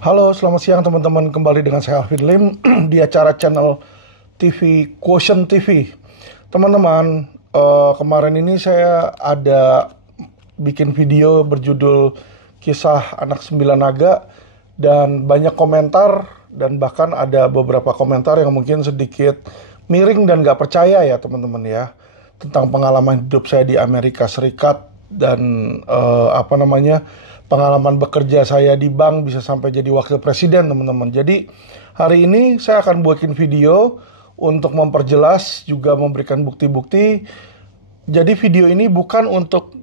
Halo, selamat siang teman-teman. Kembali dengan saya Alvin Lim di acara channel TV Quotient TV. Teman-teman, kemarin ini saya ada bikin video berjudul Kisah Anak Sembilan Naga dan banyak komentar dan bahkan ada beberapa komentar yang mungkin sedikit miring dan gak percaya ya teman-teman ya, tentang pengalaman hidup saya di Amerika Serikat dan pengalaman bekerja saya di bank bisa sampai jadi wakil presiden teman-teman. Jadi hari ini saya akan buatin video untuk memperjelas juga memberikan bukti-bukti. Jadi video ini bukan untuk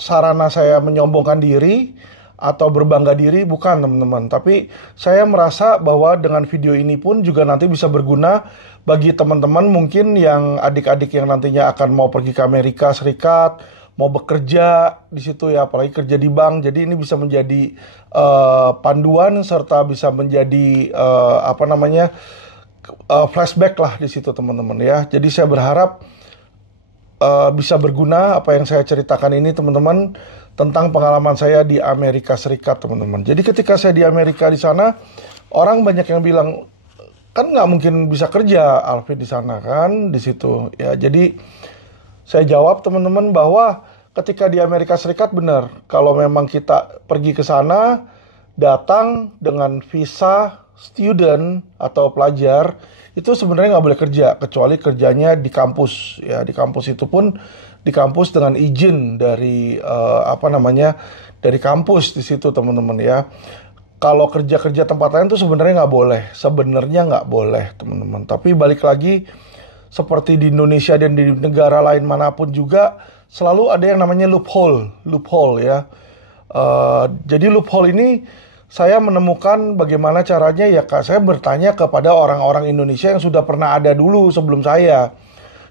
sarana saya menyombongkan diri atau berbangga diri, bukan teman-teman. Tapi saya merasa bahwa dengan video ini pun juga nanti bisa berguna bagi teman-teman mungkin yang adik-adik yang nantinya akan mau pergi ke Amerika Serikat, mau bekerja di situ ya, apalagi kerja di bank. Jadi ini bisa menjadi panduan serta bisa menjadi flashback lah di situ teman-teman ya. Jadi saya berharap bisa berguna apa yang saya ceritakan ini teman-teman tentang pengalaman saya di Amerika Serikat teman-teman. Jadi ketika saya di Amerika di sana, orang banyak yang bilang kan nggak mungkin bisa kerja Alvin di sana kan di situ ya. Jadi saya jawab teman-teman bahwa ketika di Amerika Serikat benar, kalau memang kita pergi ke sana, datang dengan visa student atau pelajar, itu sebenarnya nggak boleh kerja, kecuali kerjanya di kampus. Ya, di kampus itu pun di kampus dengan izin dari dari kampus di situ teman-teman ya. Kalau kerja-kerja tempat lain tuh sebenarnya nggak boleh teman-teman. Tapi balik lagi, seperti di Indonesia dan di negara lain manapun juga selalu ada yang namanya loophole ya. Jadi loophole ini saya menemukan bagaimana caranya ya, saya bertanya kepada orang-orang Indonesia yang sudah pernah ada dulu sebelum saya.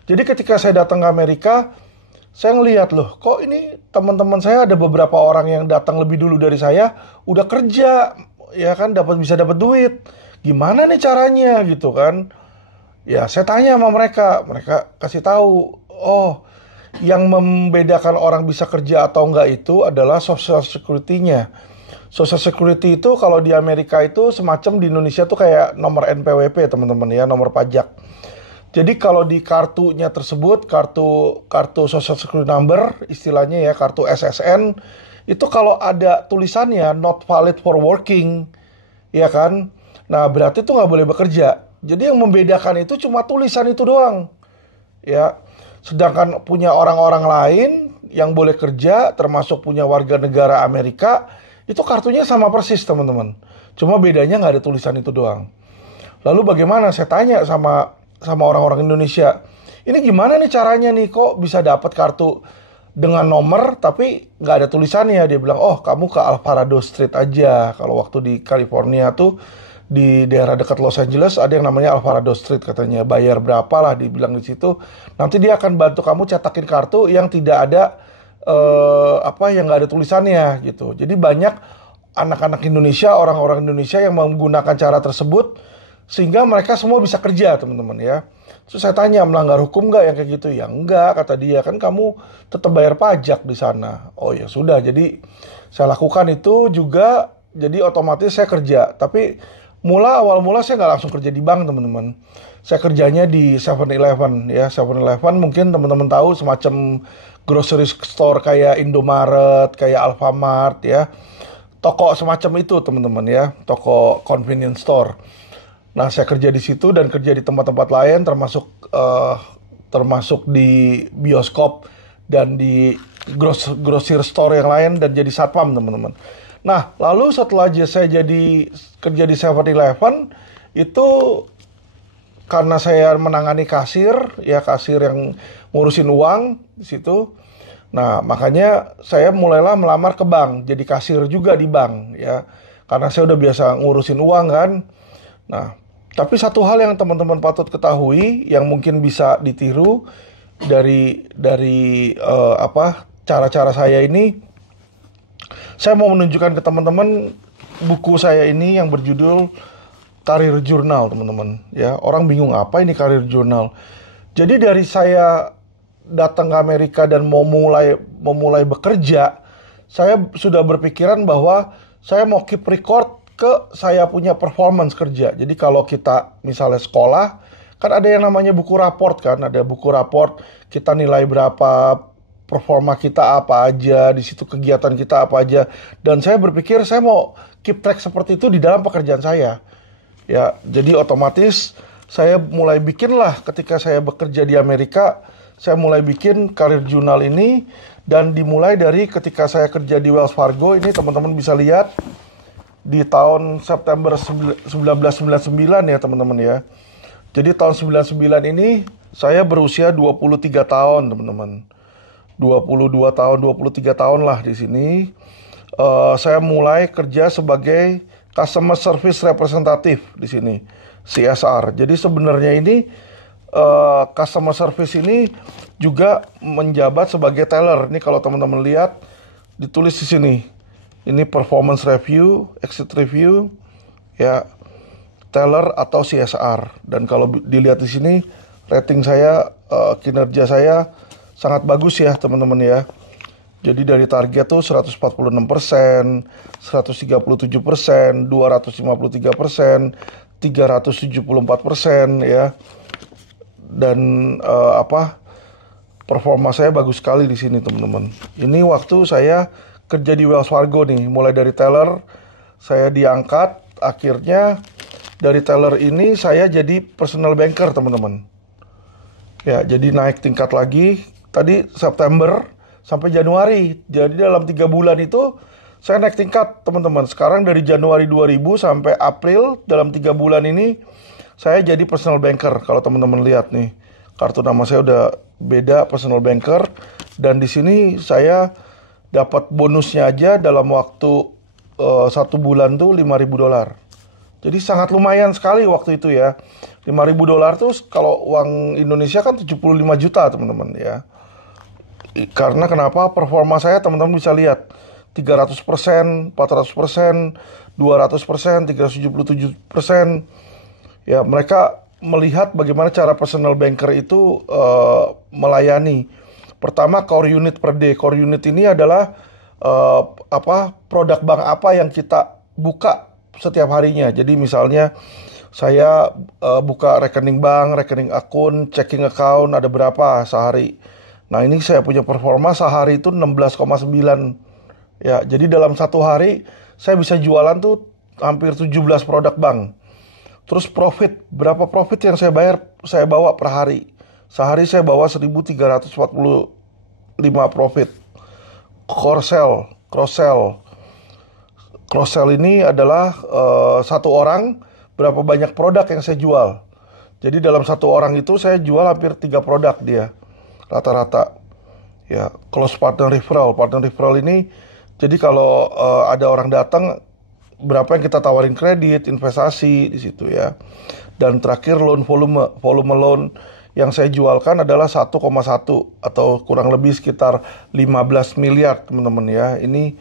Jadi ketika saya datang ke Amerika, saya ngelihat loh, kok ini teman-teman saya ada beberapa orang yang datang lebih dulu dari saya, udah kerja ya kan, bisa dapat duit. Gimana nih caranya gitu kan? Ya, saya tanya sama mereka kasih tahu, oh, yang membedakan orang bisa kerja atau enggak itu adalah Social Security-nya. Social Security itu kalau di Amerika itu semacam di Indonesia tuh kayak nomor NPWP teman-teman ya, nomor pajak. Jadi kalau di kartunya tersebut, kartu Social Security Number, istilahnya ya, kartu SSN, itu kalau ada tulisannya not valid for working, ya kan? Nah, berarti tuh nggak boleh bekerja. Jadi yang membedakan itu cuma tulisan itu doang. Ya. Sedangkan punya orang-orang lain yang boleh kerja, termasuk punya warga negara Amerika, itu kartunya sama persis teman-teman. Cuma bedanya nggak ada tulisan itu doang. Lalu bagaimana? Saya tanya sama orang-orang Indonesia, ini gimana nih caranya nih, kok bisa dapat kartu dengan nomor tapi nggak ada tulisannya? Dia bilang, oh kamu ke Alvarado Street aja. Kalau waktu di California tuh, di daerah dekat Los Angeles ada yang namanya Alvarado Street katanya. Bayar berapa lah dibilang di situ. Nanti dia akan bantu kamu cetakin kartu yang tidak ada yang nggak ada tulisannya gitu. Jadi banyak anak-anak Indonesia, orang-orang Indonesia yang menggunakan cara tersebut sehingga mereka semua bisa kerja teman-teman ya. Terus saya tanya, melanggar hukum nggak yang kayak gitu? Ya enggak, kata dia, kan kamu tetap bayar pajak di sana. Oh ya sudah, jadi saya lakukan itu juga, jadi otomatis saya kerja. Tapi awal mula saya nggak langsung kerja di bank teman-teman. Saya kerjanya di 7-Eleven ya. 7-Eleven mungkin teman-teman tahu, semacam grocery store kayak Indomaret, kayak Alfamart ya. Toko semacam itu teman-teman ya, toko convenience store. Nah, saya kerja di situ dan kerja di tempat-tempat lain, termasuk di bioskop dan di grocery store yang lain, dan jadi satpam teman-teman. Nah, lalu setelah saya kerja di 7-Eleven itu, karena saya menangani kasir yang ngurusin uang di situ. Nah, makanya saya mulailah melamar ke bank, jadi kasir juga di bank ya. Karena saya udah biasa ngurusin uang kan. Nah, tapi satu hal yang teman-teman patut ketahui yang mungkin bisa ditiru dari cara-cara saya ini, saya mau menunjukkan ke teman-teman buku saya ini yang berjudul Karir Jurnal teman-teman ya. Orang bingung apa ini Karir Jurnal. Jadi dari saya datang ke Amerika dan mau mulai bekerja, saya sudah berpikiran bahwa saya mau keep record ke saya punya performance kerja. Jadi kalau kita misalnya sekolah, kan ada yang namanya buku raport kan, ada buku raport kita nilai berapa, performa kita apa aja, di situ kegiatan kita apa aja. Dan saya berpikir saya mau keep track seperti itu di dalam pekerjaan saya. Ya, jadi otomatis saya mulai bikin lah ketika saya bekerja di Amerika, saya mulai bikin karir jurnal ini dan dimulai dari ketika saya kerja di Wells Fargo. Ini teman-teman bisa lihat di tahun September 1999 ya teman-teman ya. Jadi tahun 99 ini saya berusia 23 tahun teman-teman. 22 tahun, 23 tahun lah di sini. Saya mulai kerja sebagai Customer Service Representative di sini, CSR. Jadi sebenarnya ini Customer Service ini juga menjabat sebagai teller. Ini kalau teman-teman lihat ditulis di sini. Ini performance review, exit review, ya teller atau CSR. Dan kalau dilihat di sini rating saya, kinerja saya sangat bagus ya teman-teman ya. Jadi dari target tuh 146%, 137%, 253%, 374% ya. Dan performa saya bagus sekali di sini teman-teman. Ini waktu saya kerja di Wells Fargo nih, mulai dari teller saya diangkat, akhirnya dari teller ini saya jadi personal banker teman-teman. Ya, jadi naik tingkat lagi. Tadi September sampai Januari. Jadi dalam 3 bulan itu saya naik tingkat teman-teman. Sekarang dari Januari 2000 sampai April, dalam 3 bulan ini saya jadi personal banker. Kalau teman-teman lihat nih, kartu nama saya udah beda, personal banker. Dan di sini saya dapat bonusnya aja dalam waktu 1 bulan tuh $5.000. Jadi sangat lumayan sekali waktu itu ya. $5.000 tuh kalau uang Indonesia kan 75 juta teman-teman ya. Karena kenapa? Performa saya teman-teman bisa lihat 300%, 400%, 200%, 377%. Ya, mereka melihat bagaimana cara personal banker itu melayani. Pertama, core unit per day. Core unit ini adalah produk bank apa yang kita buka setiap harinya. Jadi misalnya saya buka rekening bank, rekening akun, checking account ada berapa sehari. Nah ini saya punya performa sehari itu 16,9. Ya, jadi dalam 1 hari saya bisa jualan tuh hampir 17 produk bank. Terus profit, berapa profit yang saya bawa per hari. Sehari saya bawa 1.345 profit. Cross sell ini adalah satu orang berapa banyak produk yang saya jual. Jadi dalam satu orang itu saya jual hampir 3 produk dia rata-rata. Ya, close partner referral ini jadi kalau ada orang datang berapa yang kita tawarin kredit, investasi di situ ya. Dan terakhir volume loan yang saya jualkan adalah 1,1 atau kurang lebih sekitar 15 miliar teman-teman ya. Ini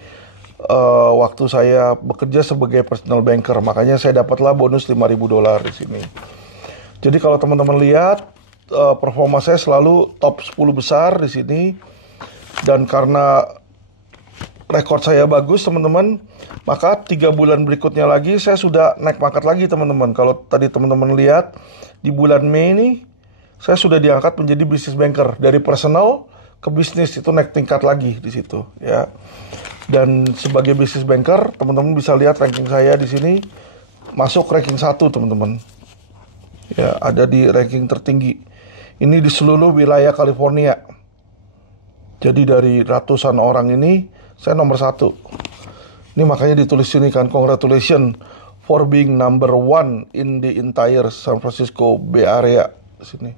waktu saya bekerja sebagai personal banker, makanya saya dapatlah bonus $5.000 di sini. Jadi kalau teman-teman lihat performa saya selalu top 10 besar di sini. Dan karena rekor saya bagus teman-teman, maka 3 bulan berikutnya lagi saya sudah naik pangkat lagi teman-teman. Kalau tadi teman-teman lihat di bulan Mei ini saya sudah diangkat menjadi business banker. Dari personal ke bisnis itu naik tingkat lagi di situ ya. Dan sebagai business banker, teman-teman bisa lihat ranking saya di sini masuk ranking 1 teman-teman. Ya, ada di ranking tertinggi. Ini di seluruh wilayah California. Jadi dari ratusan orang ini saya nomor 1. Ini makanya ditulis sini kan, congratulations for being number 1 in the entire San Francisco Bay Area sini.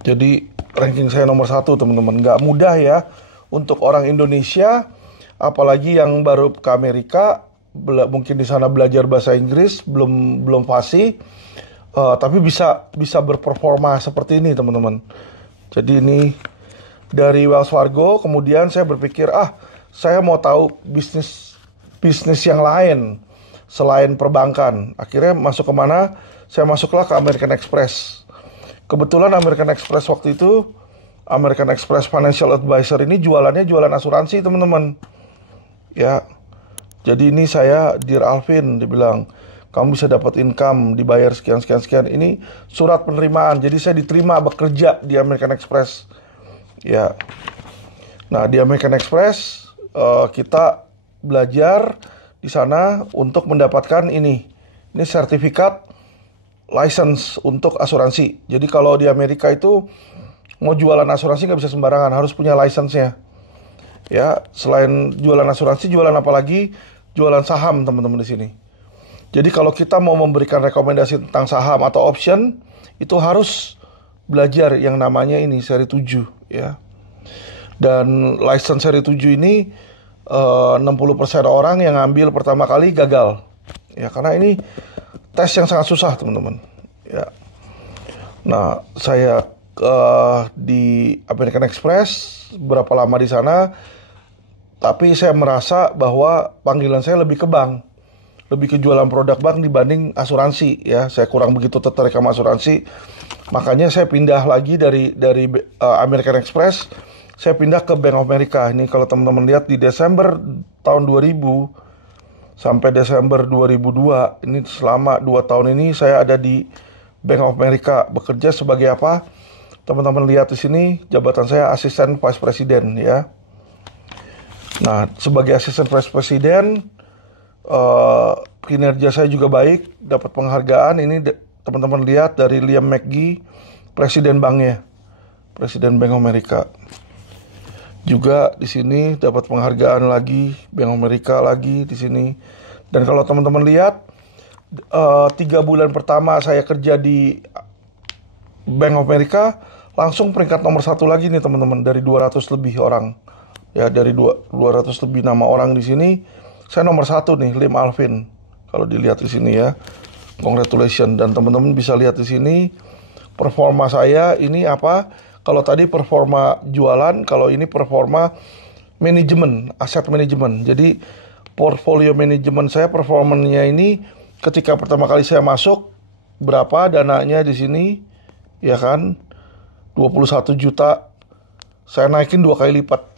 Jadi ranking saya nomor 1 teman-teman. Nggak mudah ya untuk orang Indonesia, apalagi yang baru ke Amerika, mungkin di sana belajar bahasa Inggris belum fasih, tapi bisa berperforma seperti ini teman-teman. Jadi ini dari Wells Fargo, kemudian saya berpikir saya mau tahu bisnis yang lain selain perbankan. Akhirnya masuk kemana? Saya masuklah ke American Express. Kebetulan American Express waktu itu, American Express Financial Advisor ini jualannya jualan asuransi teman-teman. Ya, Jadi ini saya, Dear Alvin, dibilang kamu bisa dapat income, dibayar sekian sekian sekian. Ini surat penerimaan. Jadi saya diterima bekerja di American Express. Ya. Nah, di American Express kita belajar di sana untuk mendapatkan ini. Ini sertifikat license untuk asuransi. Jadi kalau di Amerika itu mau jualan asuransi nggak bisa sembarangan, harus punya license-nya. Ya, selain jualan asuransi, jualan apa lagi? Jualan saham, teman-teman di sini. Jadi kalau kita mau memberikan rekomendasi tentang saham atau option, itu harus belajar yang namanya ini seri 7 ya. Dan license seri 7 ini 60% orang yang ngambil pertama kali gagal. Ya, karena ini tes yang sangat susah, teman-teman. Ya. Nah, saya di American Express berapa lama di sana, tapi saya merasa bahwa panggilan saya lebih ke bank, lebih ke jualan produk bank dibanding asuransi ya. Saya kurang begitu tertarik sama asuransi. Makanya saya pindah lagi dari American Express, saya pindah ke Bank of America. Ini kalau teman-teman lihat di Desember tahun 2000 sampai Desember 2002, ini selama 2 tahun ini saya ada di Bank of America, bekerja sebagai apa? Teman-teman lihat di sini, jabatan saya asisten vice president ya. Nah, sebagai asisten vice president, kinerja saya juga baik, dapat penghargaan. Ini teman-teman lihat dari Liam McGee, presiden banknya, presiden Bank Amerika. Juga di sini dapat penghargaan lagi, Bank Amerika lagi di sini. Dan kalau teman-teman lihat, 3 bulan pertama saya kerja di Bank Amerika, langsung peringkat nomor 1 lagi nih teman-teman, dari 200 lebih orang. Ya, dari 200 lebih nama orang di sini, saya nomor 1 nih, Lim Alvin. Kalau dilihat di sini ya, congratulations. Dan teman-teman bisa lihat di sini performa saya ini apa? Kalau tadi performa jualan, kalau ini performa manajemen, aset manajemen. Jadi portfolio manajemen saya, performanya ini ketika pertama kali saya masuk, berapa dananya di sini, ya kan? 21 juta. Saya naikin 2 kali lipat.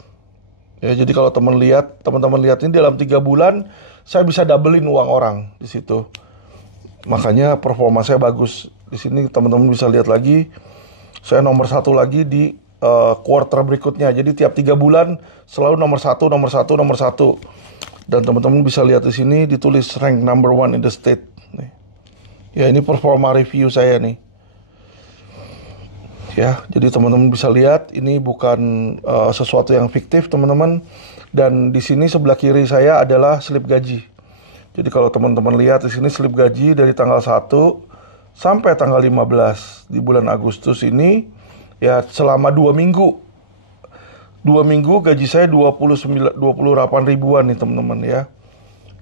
Ya, jadi kalau teman-teman lihat ini dalam 3 bulan saya bisa doublein uang orang di situ. Makanya performa saya bagus. Di sini teman-teman bisa lihat lagi, saya nomor 1 lagi di quarter berikutnya. Jadi tiap 3 bulan selalu nomor 1, nomor 1, nomor 1. Dan teman-teman bisa lihat di sini ditulis rank number 1 in the state. Nih. Ya, ini performa review saya nih. Ya, jadi teman-teman bisa lihat ini bukan sesuatu yang fiktif, teman-teman. Dan di sini sebelah kiri saya adalah slip gaji. Jadi kalau teman-teman lihat di sini slip gaji dari tanggal 1 sampai tanggal 15 di bulan Agustus ini, ya selama 2 minggu. 2 minggu gaji saya 28 ribuan nih teman-teman ya.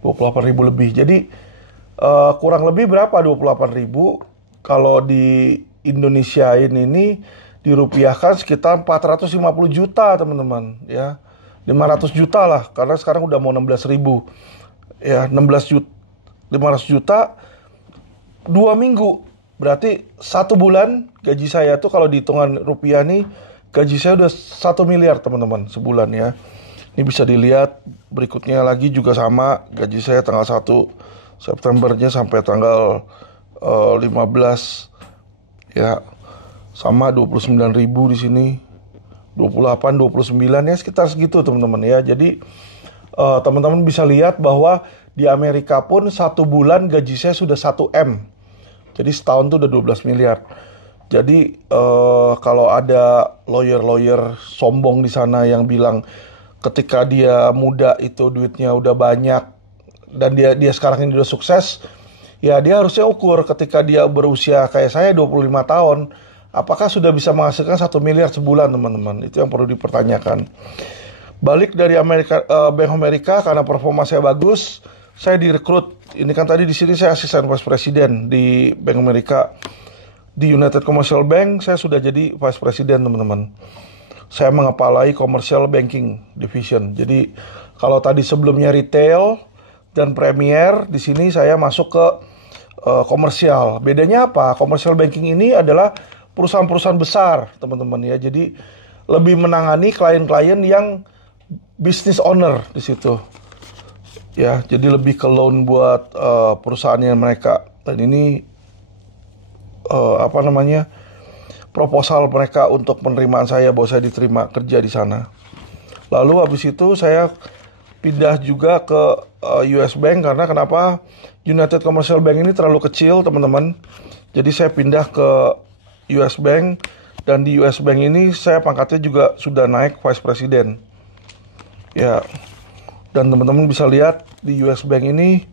28 ribu lebih. Jadi kurang lebih berapa 28 ribu? Kalau di Indonesia ini dirupiahkan sekitar 450 juta teman-teman ya. 500 juta lah, karena sekarang udah mau 16 ribu ya, 16 juta, 500 juta 2 minggu. Berarti 1 bulan gaji saya tuh kalau dihitungan rupiah nih, gaji saya udah 1 miliar teman-teman sebulan ya. Ini bisa dilihat berikutnya lagi juga sama, gaji saya tanggal 1 Septembernya sampai tanggal 15 ya, sama 29 ribu di sini, 28, 29 ya, sekitar segitu teman-teman ya. Jadi teman-teman bisa lihat bahwa di Amerika pun 1 bulan gaji saya sudah 1 M. Jadi setahun tuh udah 12 miliar. Jadi kalau ada lawyer-lawyer sombong di sana yang bilang ketika dia muda itu duitnya udah banyak dan dia sekarang ini udah sukses, ya dia harusnya ukur ketika dia berusia kayak saya 25 tahun, apakah sudah bisa menghasilkan 1 miliar sebulan teman-teman. Itu yang perlu dipertanyakan. Balik dari Bank Amerika, karena performa saya bagus, saya direkrut. Ini kan tadi di sini saya asisten vice president di Bank Amerika. Di United Commercial Bank saya sudah jadi vice president teman-teman. Saya mengepalai commercial banking division. Jadi kalau tadi sebelumnya retail dan premier, di sini saya masuk ke komersial. Bedanya apa? Commercial banking ini adalah perusahaan-perusahaan besar, teman-teman ya. Jadi lebih menangani klien-klien yang business owner di situ. ya. Jadi lebih ke loan buat perusahaannya mereka. Dan ini apa namanya, proposal mereka untuk penerimaan saya bahwa saya diterima kerja di sana. Lalu habis itu saya pindah juga ke US Bank karena kenapa? United Commercial Bank ini terlalu kecil, teman-teman. Jadi saya pindah ke US Bank, dan di US Bank ini saya pangkatnya juga sudah naik Vice President. Ya, dan teman-teman bisa lihat di US Bank ini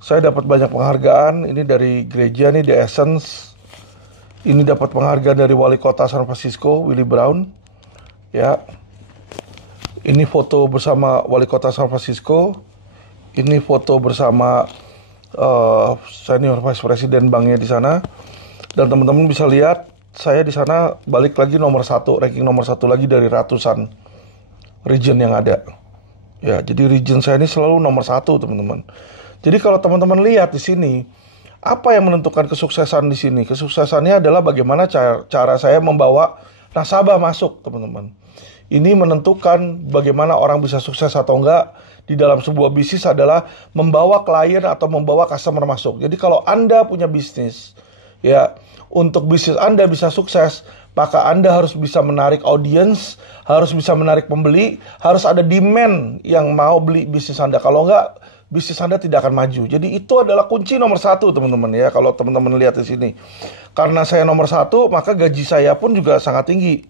saya dapat banyak penghargaan. Ini dari gereja nih, The Essence. Ini dapat penghargaan dari Wali Kota San Francisco, Willie Brown. Ya, ini foto bersama Wali Kota San Francisco. Ini foto bersama senior Vice President banknya di sana. Dan teman-teman bisa lihat saya di sana balik lagi nomor 1, ranking nomor 1 lagi dari ratusan region yang ada. Ya, jadi region saya ini selalu nomor 1, teman-teman. Jadi kalau teman-teman lihat di sini, apa yang menentukan kesuksesan di sini? Kesuksesannya adalah bagaimana cara saya membawa nasabah masuk, teman-teman. Ini menentukan bagaimana orang bisa sukses atau enggak di dalam sebuah bisnis adalah membawa klien atau membawa customer masuk. Jadi kalau Anda punya bisnis, ya, untuk bisnis Anda bisa sukses, maka Anda harus bisa menarik audiens, harus bisa menarik pembeli, harus ada demand yang mau beli bisnis Anda. Kalau enggak, bisnis Anda tidak akan maju. Jadi itu adalah kunci nomor 1, teman-teman, ya. Kalau teman-teman lihat di sini, karena saya nomor 1, maka gaji saya pun juga sangat tinggi.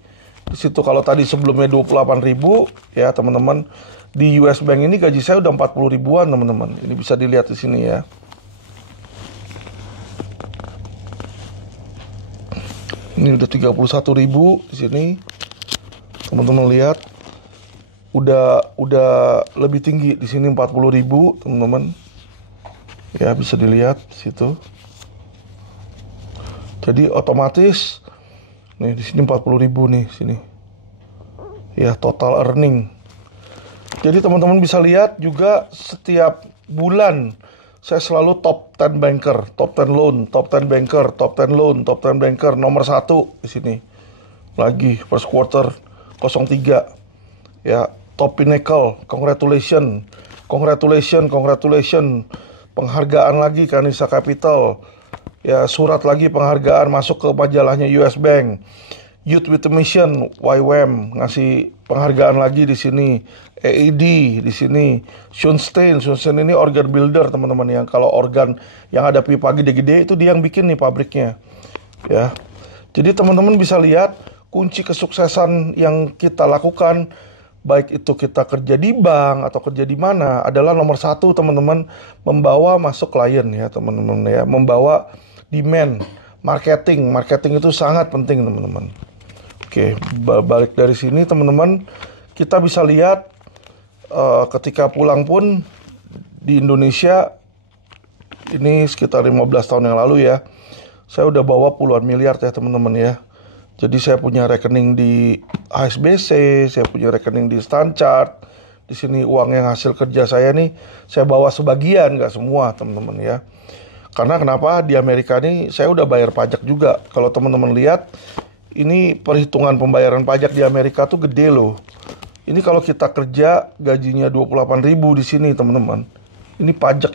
Di situ kalau tadi sebelumnya 28.000, ya teman-teman, di US Bank ini gaji saya udah 40 ribuan, teman-teman. Ini bisa dilihat di sini, ya. Ini udah 31.000 di sini. Teman-teman lihat, udah lebih tinggi di sini 40.000, teman-teman. Ya, bisa dilihat di situ. Jadi otomatis nih di sini 40.000 nih sini. Ya, total earning. Jadi teman-teman bisa lihat juga setiap bulan saya selalu top 10 banker, top 10 loan, top 10 banker, top 10 loan, top 10 banker, nomor 1 di sini. Lagi first quarter 03. Ya, top Pinnacle, congratulations. Penghargaan lagi Kanisa Capital. Ya, surat lagi penghargaan masuk ke majalahnya US Bank. Youth with a Mission, YWAM ngasih penghargaan lagi di sini. AED di sini. Schunstein ini organ builder, teman-teman, yang kalau organ yang ada pipa gede-gede itu dia yang bikin nih pabriknya. Ya. Jadi teman-teman bisa lihat kunci kesuksesan yang kita lakukan, baik itu kita kerja di bank atau kerja di mana, adalah nomor 1, teman-teman, membawa masuk klien, ya teman-teman, ya, membawa demand. Marketing itu sangat penting, teman-teman. Oke, balik dari sini, teman-teman, kita bisa lihat ketika pulang pun di Indonesia, ini sekitar 15 tahun yang lalu, ya, saya udah bawa puluhan miliar, ya teman-teman, ya. Jadi saya punya rekening di HSBC, saya punya rekening di Stanchart. Di sini uang yang hasil kerja saya nih, saya bawa sebagian, nggak semua, teman-teman, ya. Karena kenapa? Di Amerika ini saya udah bayar pajak juga. Kalau teman-teman lihat, ini perhitungan pembayaran pajak di Amerika tuh gede loh. Ini kalau kita kerja gajinya 28.000 di sini, teman-teman. Ini pajak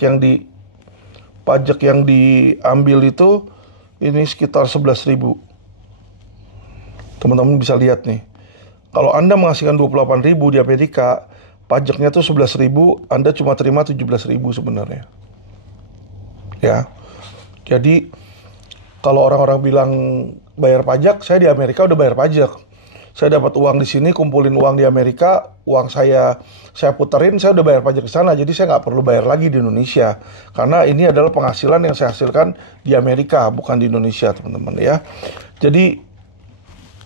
yang diambil itu ini sekitar 11.000. Teman-teman bisa lihat nih. Kalau Anda menghasilkan 28.000 di Amerika, pajaknya tuh 11.000, Anda cuma terima 17.000 sebenarnya. Ya. Jadi kalau orang-orang bilang bayar pajak, saya di Amerika udah bayar pajak. Saya dapat uang di sini, kumpulin uang di Amerika, uang saya puterin, saya udah bayar pajak di sana. Jadi saya nggak perlu bayar lagi di Indonesia. Karena ini adalah penghasilan yang saya hasilkan di Amerika, bukan di Indonesia, teman-teman, ya. Jadi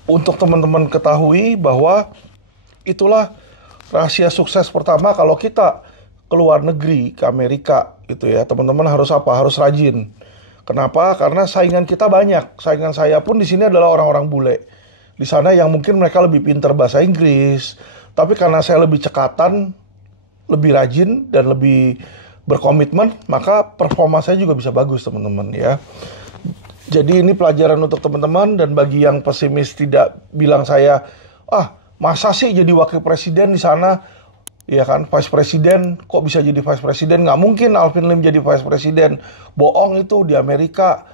untuk teman-teman ketahui bahwa itulah rahasia sukses pertama kalau kita keluar negeri ke Amerika, gitu ya. Teman-teman harus apa? Harus rajin. Kenapa? Karena saingan kita banyak. Saingan saya pun di sini adalah orang-orang bule. Di sana yang mungkin mereka lebih pintar bahasa Inggris, tapi karena saya lebih cekatan, lebih rajin, dan lebih berkomitmen, maka performa saya juga bisa bagus, teman-teman, ya. Jadi ini pelajaran untuk teman-teman, dan bagi yang pesimis tidak bilang saya, masa sih jadi wakil presiden di sana Iya kan, vice presiden, kok bisa jadi vice presiden? Nggak mungkin Alvin Lim jadi vice presiden. Bohong itu, di Amerika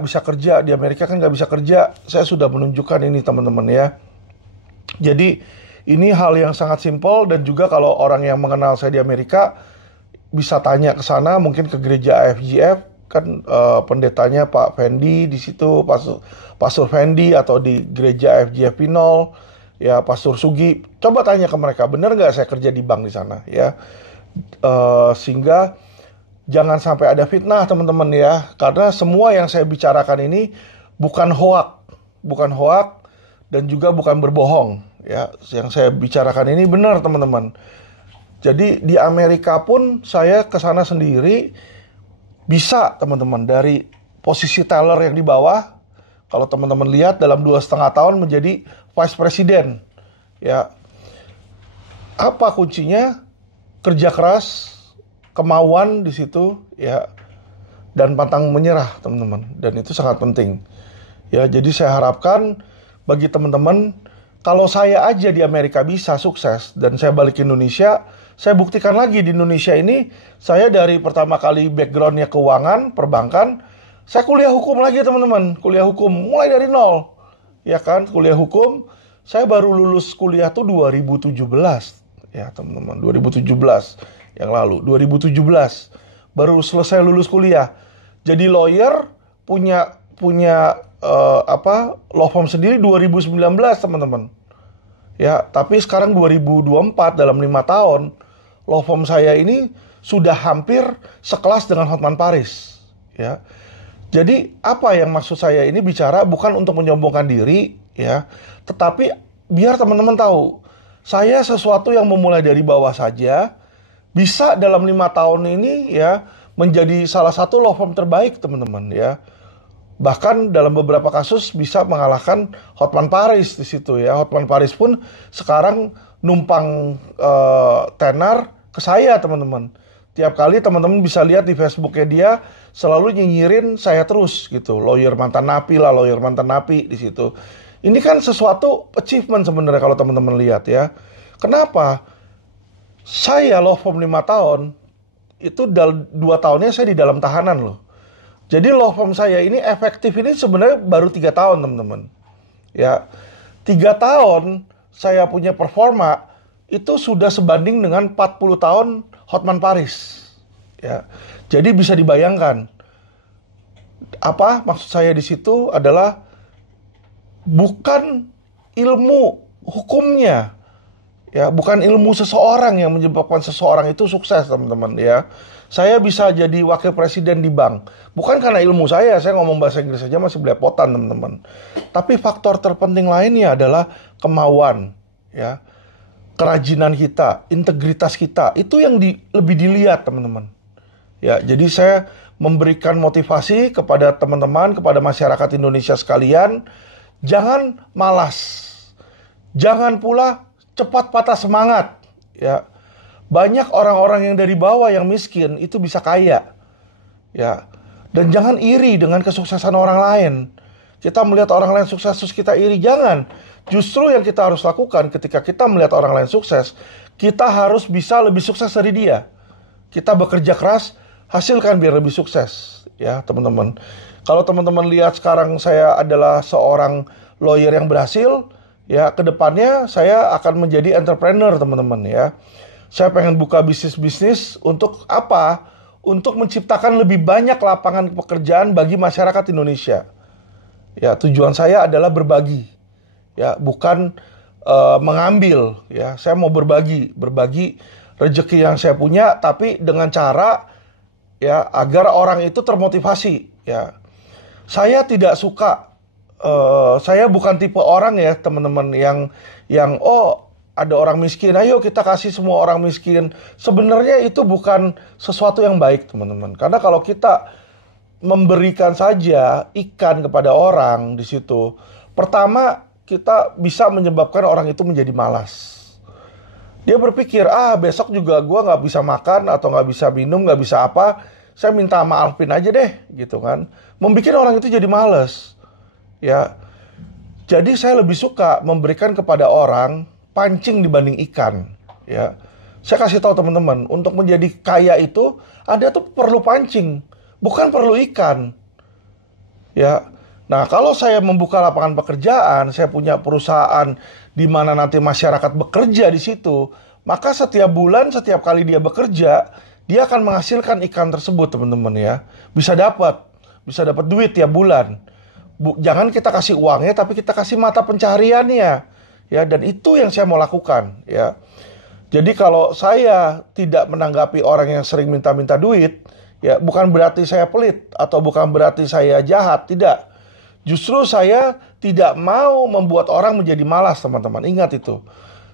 bisa kerja, di Amerika kan nggak bisa kerja. Saya sudah menunjukkan ini teman-teman ya. Jadi ini hal yang sangat simpel, dan juga kalau orang yang mengenal saya di Amerika bisa tanya ke sana, mungkin ke gereja AFGF kan, pendetanya Pak Fendi di situ, Pastor Fendi, atau di gereja AFGF Pinol ya, Pastor Sugi. Coba tanya ke mereka, benar nggak saya kerja di bank di sana ya. Sehingga jangan sampai ada fitnah teman-teman ya, karena semua yang saya bicarakan ini bukan hoak dan juga bukan berbohong ya. Yang saya bicarakan ini benar teman-teman. Jadi di Amerika pun saya ke sana sendiri, bisa teman-teman, dari posisi teller yang di bawah, kalau teman-teman lihat dalam 2,5 tahun menjadi vice president ya. Apa kuncinya? Kerja keras, kemauan di situ ya, dan pantang menyerah teman-teman, dan itu sangat penting ya. Jadi saya harapkan bagi teman-teman, kalau saya aja di Amerika bisa sukses dan saya balik ke Indonesia, saya buktikan lagi di Indonesia ini, saya dari pertama kali backgroundnya keuangan, perbankan, saya kuliah hukum lagi teman-teman, kuliah hukum mulai dari nol, ya kan, kuliah hukum, saya baru lulus kuliah tuh 2017, ya teman-teman, 2017 yang lalu, 2017 baru selesai lulus kuliah, jadi lawyer, punya law firm sendiri 2019 teman-teman. Ya, tapi sekarang 2024, dalam 5 tahun law firm saya ini sudah hampir sekelas dengan Hotman Paris ya. Jadi apa yang maksud saya ini bicara bukan untuk menyombongkan diri ya, tetapi biar teman-teman tahu, saya sesuatu yang memulai dari bawah saja bisa dalam 5 tahun ini ya menjadi salah satu law firm terbaik teman-teman ya. Bahkan dalam beberapa kasus bisa mengalahkan Hotman Paris di situ ya. Hotman Paris pun sekarang numpang tenar ke saya teman-teman. Tiap kali teman-teman bisa lihat di Facebooknya dia selalu nyinyirin saya terus gitu. Lawyer mantan napi di situ. Ini kan sesuatu achievement sebenarnya kalau teman-teman lihat ya. Kenapa? Saya law firm 5 tahun, itu 2 tahunnya saya di dalam tahanan loh. Jadi law firm saya ini efektif ini sebenarnya baru 3 tahun teman-teman. Ya, 3 tahun saya punya performa itu sudah sebanding dengan 40 tahun Hotman Paris. Ya, jadi bisa dibayangkan. Apa maksud saya di situ adalah bukan ilmu hukumnya. Ya, bukan ilmu seseorang yang menyebabkan seseorang itu sukses, teman-teman ya. Saya bisa jadi wakil presiden di bank bukan karena ilmu saya ngomong bahasa Inggris saja masih belepotan, teman-teman. Tapi faktor terpenting lainnya adalah kemauan ya. Kerajinan kita, integritas kita, itu yang lebih dilihat, teman-teman. Ya, jadi saya memberikan motivasi kepada teman-teman, kepada masyarakat Indonesia sekalian, jangan malas. Jangan pula cepat patah semangat, ya. Banyak orang-orang yang dari bawah yang miskin itu bisa kaya, ya. Dan jangan iri dengan kesuksesan orang lain. Kita melihat orang lain sukses terus kita iri, jangan. Justru yang kita harus lakukan ketika kita melihat orang lain sukses, kita harus bisa lebih sukses dari dia. Kita bekerja keras, hasilkan biar lebih sukses, ya teman-teman. Kalau teman-teman lihat sekarang saya adalah seorang lawyer yang berhasil, ya kedepannya saya akan menjadi entrepreneur, teman-teman ya. Saya pengen buka bisnis-bisnis untuk apa? Untuk menciptakan lebih banyak lapangan pekerjaan bagi masyarakat Indonesia. Ya, tujuan saya adalah berbagi. Ya, bukan mengambil, ya. Saya mau berbagi rezeki yang saya punya, tapi dengan cara ya agar orang itu termotivasi, ya. Saya tidak suka, saya bukan tipe orang ya, teman-teman, yang ada orang miskin, ayo kita kasih semua orang miskin. Sebenarnya itu bukan sesuatu yang baik, teman-teman. Karena kalau kita memberikan saja ikan kepada orang di situ, pertama kita bisa menyebabkan orang itu menjadi malas. Dia berpikir, besok juga gue nggak bisa makan atau nggak bisa minum, nggak bisa apa, saya minta sama Alvin aja deh, gitu kan. Membikin orang itu jadi malas, ya. Jadi saya lebih suka memberikan kepada orang pancing dibanding ikan, ya. Saya kasih tahu teman-teman, untuk menjadi kaya itu Anda tuh perlu pancing, bukan perlu ikan. Ya. Nah, kalau saya membuka lapangan pekerjaan, saya punya perusahaan di mana nanti masyarakat bekerja di situ, maka setiap bulan, setiap kali dia bekerja, dia akan menghasilkan ikan tersebut, teman-teman ya. Bisa dapat duit tiap bulan. Jangan kita kasih uangnya, tapi kita kasih mata pencahariannya. Ya, dan itu yang saya mau lakukan, ya. Jadi kalau saya tidak menanggapi orang yang sering minta-minta duit, ya bukan berarti saya pelit atau bukan berarti saya jahat, tidak. Justru saya tidak mau membuat orang menjadi malas, teman-teman. Ingat itu.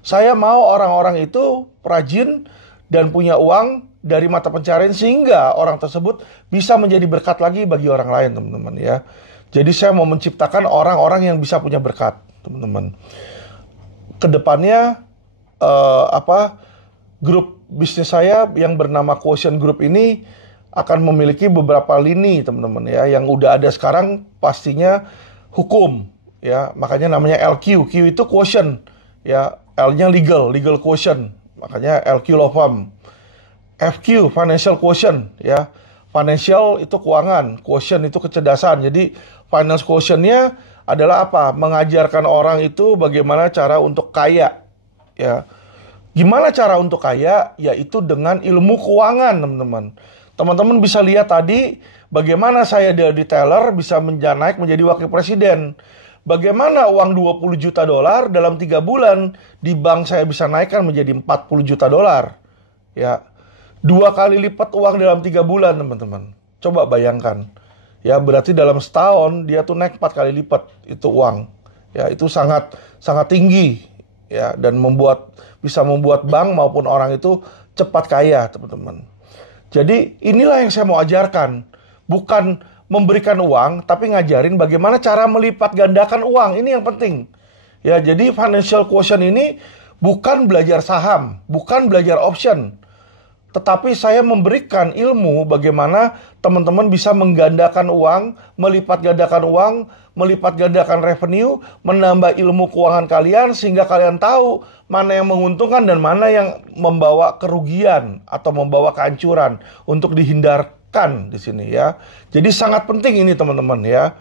Saya mau orang-orang itu rajin dan punya uang dari mata pencarian sehingga orang tersebut bisa menjadi berkat lagi bagi orang lain, teman-teman ya. Jadi saya mau menciptakan orang-orang yang bisa punya berkat, teman-teman. Kedepannya grup bisnis saya yang bernama Quotient Group ini akan memiliki beberapa lini, teman-teman ya. Yang udah ada sekarang pastinya hukum ya, makanya namanya LQ. Q itu quotient ya, L-nya legal quotient, makanya LQ law firm. FQ financial quotient ya, financial itu keuangan, quotient itu kecerdasan. Jadi finance quotient-nya adalah apa? Mengajarkan orang itu bagaimana cara untuk kaya ya. Gimana cara untuk kaya? Yaitu dengan ilmu keuangan, teman-teman. Teman-teman bisa lihat tadi bagaimana saya dari teller bisa naik menjadi wakil presiden. Bagaimana uang 20 juta dolar dalam 3 bulan di bank saya bisa naikkan menjadi 40 juta dolar. Ya, 2 kali lipat uang dalam 3 bulan, teman-teman. Coba bayangkan. Ya, berarti dalam setahun dia tuh naik 4 kali lipat itu uang. Ya, itu sangat tinggi. Ya, dan bisa membuat bank maupun orang itu cepat kaya, teman-teman. Jadi inilah yang saya mau ajarkan, bukan memberikan uang, tapi ngajarin bagaimana cara melipat gandakan uang. Ini yang penting. Ya, jadi financial quotient ini bukan belajar saham, bukan belajar option, tetapi saya memberikan ilmu bagaimana teman-teman bisa menggandakan uang, melipat gandakan uang, melipat gandakan revenue, menambah ilmu keuangan kalian sehingga kalian tahu mana yang menguntungkan dan mana yang membawa kerugian atau membawa kehancuran untuk dihindarkan di sini ya. Jadi sangat penting ini, teman-teman ya.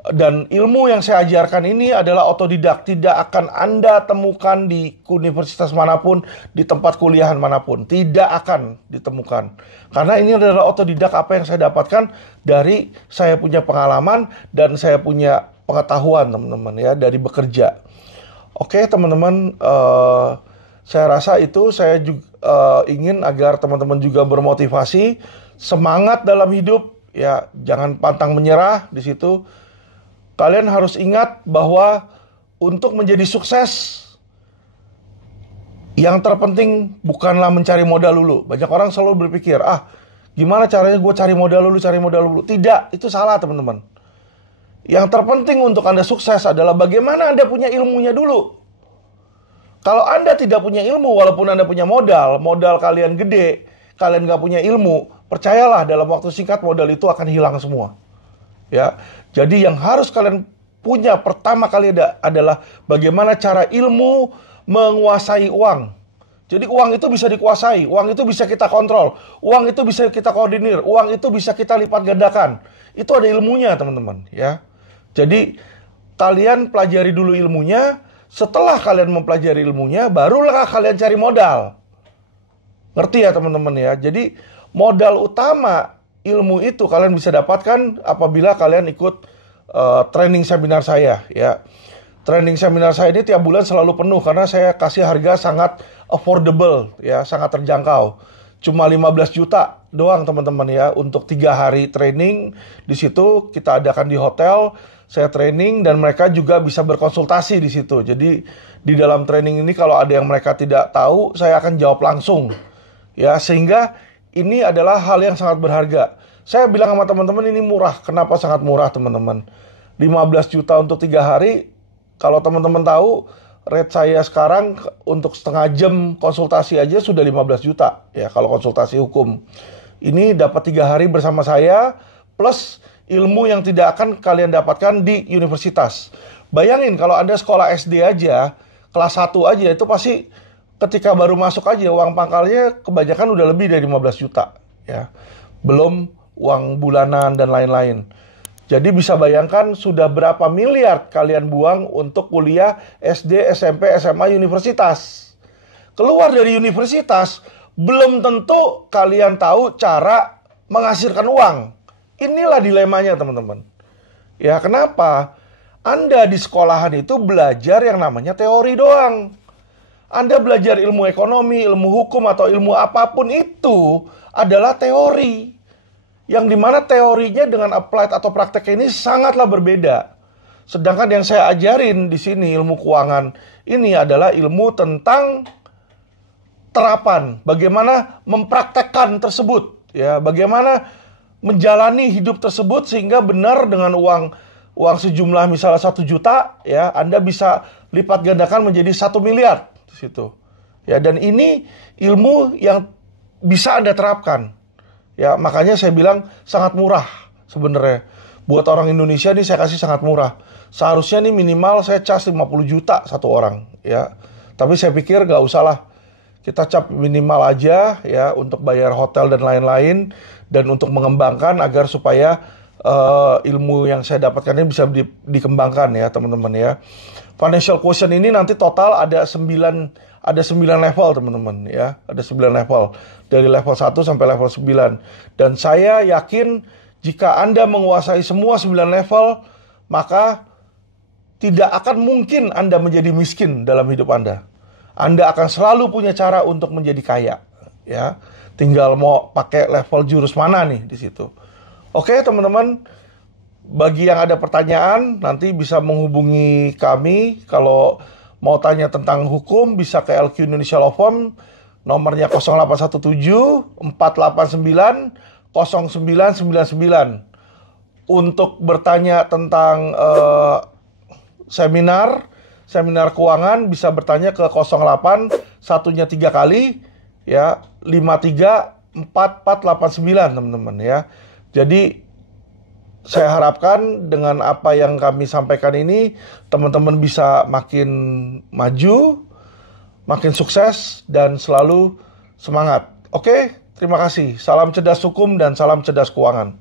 Dan ilmu yang saya ajarkan ini adalah otodidak, tidak akan Anda temukan di universitas manapun, di tempat kuliahan manapun, tidak akan ditemukan. Karena ini adalah otodidak, apa yang saya dapatkan dari saya punya pengalaman dan saya punya pengetahuan, teman-teman ya, dari bekerja. Oke, teman-teman, saya rasa itu saya juga ingin agar teman-teman juga bermotivasi, semangat dalam hidup ya, jangan pantang menyerah di situ. Kalian harus ingat bahwa untuk menjadi sukses, yang terpenting bukanlah mencari modal dulu. Banyak orang selalu berpikir, gimana caranya gue cari modal dulu. Tidak, itu salah, teman-teman. Yang terpenting untuk Anda sukses adalah bagaimana Anda punya ilmunya dulu. Kalau Anda tidak punya ilmu, walaupun Anda punya modal kalian gede, kalian gak punya ilmu, percayalah dalam waktu singkat modal itu akan hilang semua. Ya, jadi yang harus kalian punya pertama kali adalah bagaimana cara ilmu menguasai uang. Jadi uang itu bisa dikuasai, uang itu bisa kita kontrol, uang itu bisa kita koordinir, uang itu bisa kita lipat gandakan. Itu ada ilmunya, teman-teman ya. Jadi kalian pelajari dulu ilmunya, setelah kalian mempelajari ilmunya, barulah kalian cari modal. Ngerti ya, teman-teman ya. Jadi modal utama ilmu itu kalian bisa dapatkan apabila kalian ikut training seminar saya ya. Training seminar saya ini tiap bulan selalu penuh karena saya kasih harga sangat affordable ya, sangat terjangkau. Cuma 15 juta doang, teman-teman ya, untuk 3 hari training. Di situ kita adakan di hotel, saya training dan mereka juga bisa berkonsultasi di situ. Jadi di dalam training ini kalau ada yang mereka tidak tahu, saya akan jawab langsung. Ya, sehingga ini adalah hal yang sangat berharga. Saya bilang sama teman-teman ini murah. Kenapa sangat murah, teman-teman? 15 juta untuk 3 hari. Kalau teman-teman tahu, rate saya sekarang untuk setengah jam konsultasi aja sudah 15 juta. Ya, kalau konsultasi hukum. Ini dapat 3 hari bersama saya, plus ilmu yang tidak akan kalian dapatkan di universitas. Bayangin kalau Anda sekolah SD aja, kelas 1 aja, itu pasti ketika baru masuk aja uang pangkalnya kebanyakan udah lebih dari 15 juta ya. Belum uang bulanan dan lain-lain. Jadi bisa bayangkan sudah berapa miliar kalian buang untuk kuliah SD, SMP, SMA, universitas. Keluar dari universitas, belum tentu kalian tahu cara menghasilkan uang. Inilah dilemanya teman-teman. Ya kenapa? Anda di sekolahan itu belajar yang namanya teori doang. Anda belajar ilmu ekonomi, ilmu hukum, atau ilmu apapun itu adalah teori. Yang dimana teorinya dengan applied atau praktek ini sangatlah berbeda. Sedangkan yang saya ajarin di sini ilmu keuangan ini adalah ilmu tentang terapan. Bagaimana mempraktekkan tersebut. Ya, bagaimana menjalani hidup tersebut sehingga benar dengan uang sejumlah misalnya 1 juta, ya Anda bisa lipat gandakan menjadi 1 miliar. Situ. Ya, dan ini ilmu yang bisa Anda terapkan. Ya, makanya saya bilang sangat murah sebenarnya. Buat orang Indonesia nih saya kasih sangat murah. Seharusnya nih minimal saya cas 50 juta satu orang, ya. Tapi saya pikir gak usah lah. Kita cap minimal aja ya untuk bayar hotel dan lain-lain dan untuk mengembangkan agar supaya ilmu yang saya dapatkan ini bisa dikembangkan ya teman-teman ya. Financial Quotient ini nanti total ada 9 level teman-teman ya. Ada 9 level. Dari level 1 sampai level 9. Dan saya yakin jika Anda menguasai semua 9 level, maka tidak akan mungkin Anda menjadi miskin dalam hidup Anda. Anda akan selalu punya cara untuk menjadi kaya ya. Tinggal mau pakai level jurus mana nih di situ. Oke teman-teman, bagi yang ada pertanyaan nanti bisa menghubungi kami. Kalau mau tanya tentang hukum bisa ke LQ Indonesia Law Firm, nomornya 0817 489 0999. Untuk bertanya tentang seminar keuangan bisa bertanya ke 08 satunya 3 kali ya 534489 teman-teman ya. Jadi saya harapkan dengan apa yang kami sampaikan ini teman-teman bisa makin maju, makin sukses dan selalu semangat. Oke, terima kasih. Salam cerdas hukum dan salam cerdas keuangan.